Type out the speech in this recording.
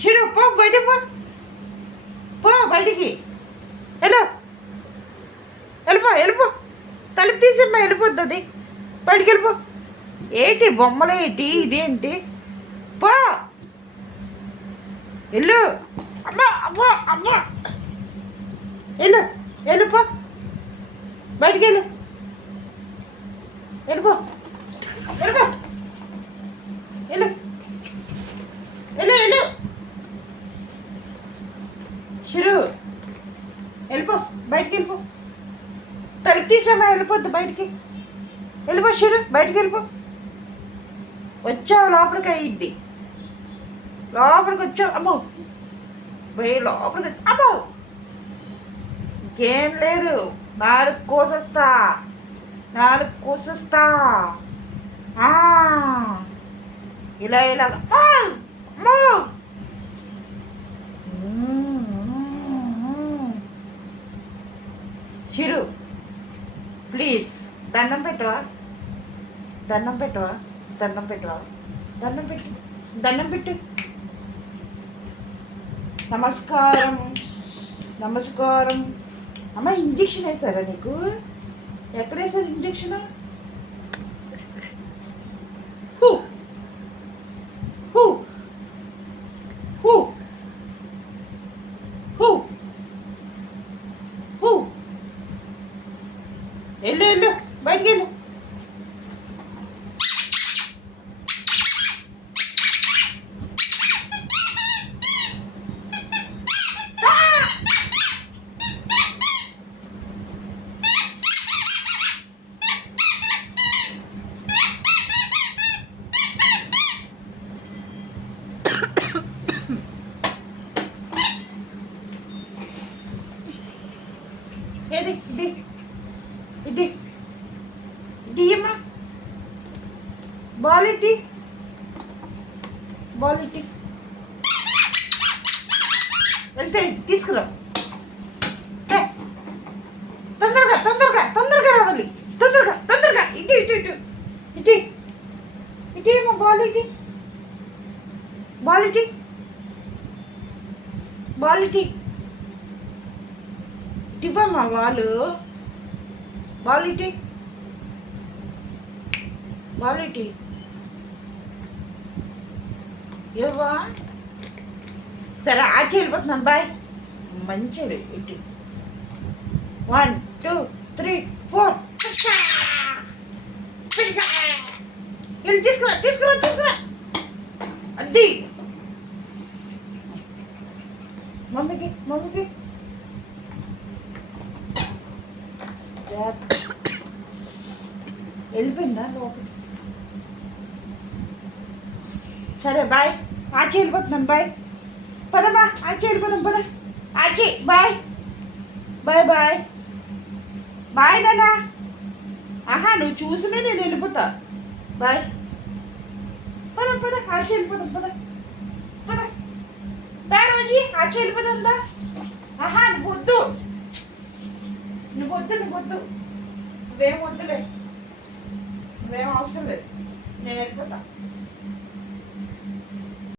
షిరు పో బయటికి పో, పో బయటికి వెళ్ళు, వెళ్ళిపో వెళ్ళిపో, తలుపు తీసేమ్మా వెళ్ళిపోద్ది అది, బయటికి వెళ్ళిపో. ఏంటి బొమ్మలేంటి ఇదేంటి, పో వెళ్ళు, అమ్మా అమ్మా అమ్మా, వెళ్ళు వెళ్ళిపో, బయటికి వెళ్ళు, వెళ్ళిపో వెళ్ళిపో, వెళ్ళు వెళ్ళు వెళ్ళు. షిరు వెళ్ళిపో, బయటికి వెళ్ళిపో, తలుపు తీసామా వెళ్ళిపోద్ది బయటికి, వెళ్ళిపో షిరు బయటికి వెళ్ళిపో. వచ్చావు లోపలికి అయ్యిద్ది, లోపలికి వచ్చావు, అమ్మో పోయి లోపలికి వచ్చి అమ్మో, ఇంకేం లేదు, నాలుగు కోసేస్తా, నాలుగు కోసేస్తా, ఇలా ఇలా అమ్మో. షిరు ప్లీజ్ దండం పెట్టవా, దండం పెట్టవా, దండం పెట్టవా, దండం పెట్టు, దండం పెట్టు. నమస్కారం నమస్కారం. అమ్మ ఇంజక్షన్ వేసారా నీకు, ఎక్కడ వేసారు injection? Who who who who who, వెళ్ళు వెళ్ళు బయటికి వెళ్ళు. ఏది ఇది ఇది ఇది అమ్మా, బాల్ ఇట్టి, బాల్ ఇట్టి, వెళ్తే తీసుకురా, తొందరగా తొందరగా తొందరగా రావాలి, తొందరగా తొందరగా, ఇటు ఇటు ఇటు ఇటు ఇటు అమ్మా, బాల్ ఇట్టి, బాల్ ఇట్టి, బాల్ ఇట్టి, ఇవ్వమ్మా వాళ్ళు, బాల్ ఇటీ, బాల్ ఇటీ ఇవ్వా. సరే ఆచి వెళ్ళిపోతున్నాను, బాయ్. మంచిది ఇటు, 1 2 3 4, వెళ్ళి తీసుకురా తీసుకురా తీసుకురా, అది మమ్మీకి మమ్మీకి. వెళ్ళిపోయిందా లోపలికి? సరే బాయ్, ఆచి వెళ్ళిపోతున్నాను, బాయ్. పదమ్మా ఆచి వెళ్ళిపోతాం, పద ఆచి, బాయ్ బాయ్ బాయ్ బాయ్ నాన్న. నువ్వు చూసినే నేను వెళ్ళిపోతా, బాయ్. పద పద ఆచి వెళ్ళిపోతాం, పద పద దా రోజీ, ఆచి వెళ్ళిపోతుందా. నువ్వు వద్దు, నువ్వు వద్దు, నువ్వు వద్దు, నువ్వేం వద్దులే, నువ్వేం అవసరం లేదు, నేను వెళ్ళిపోతా.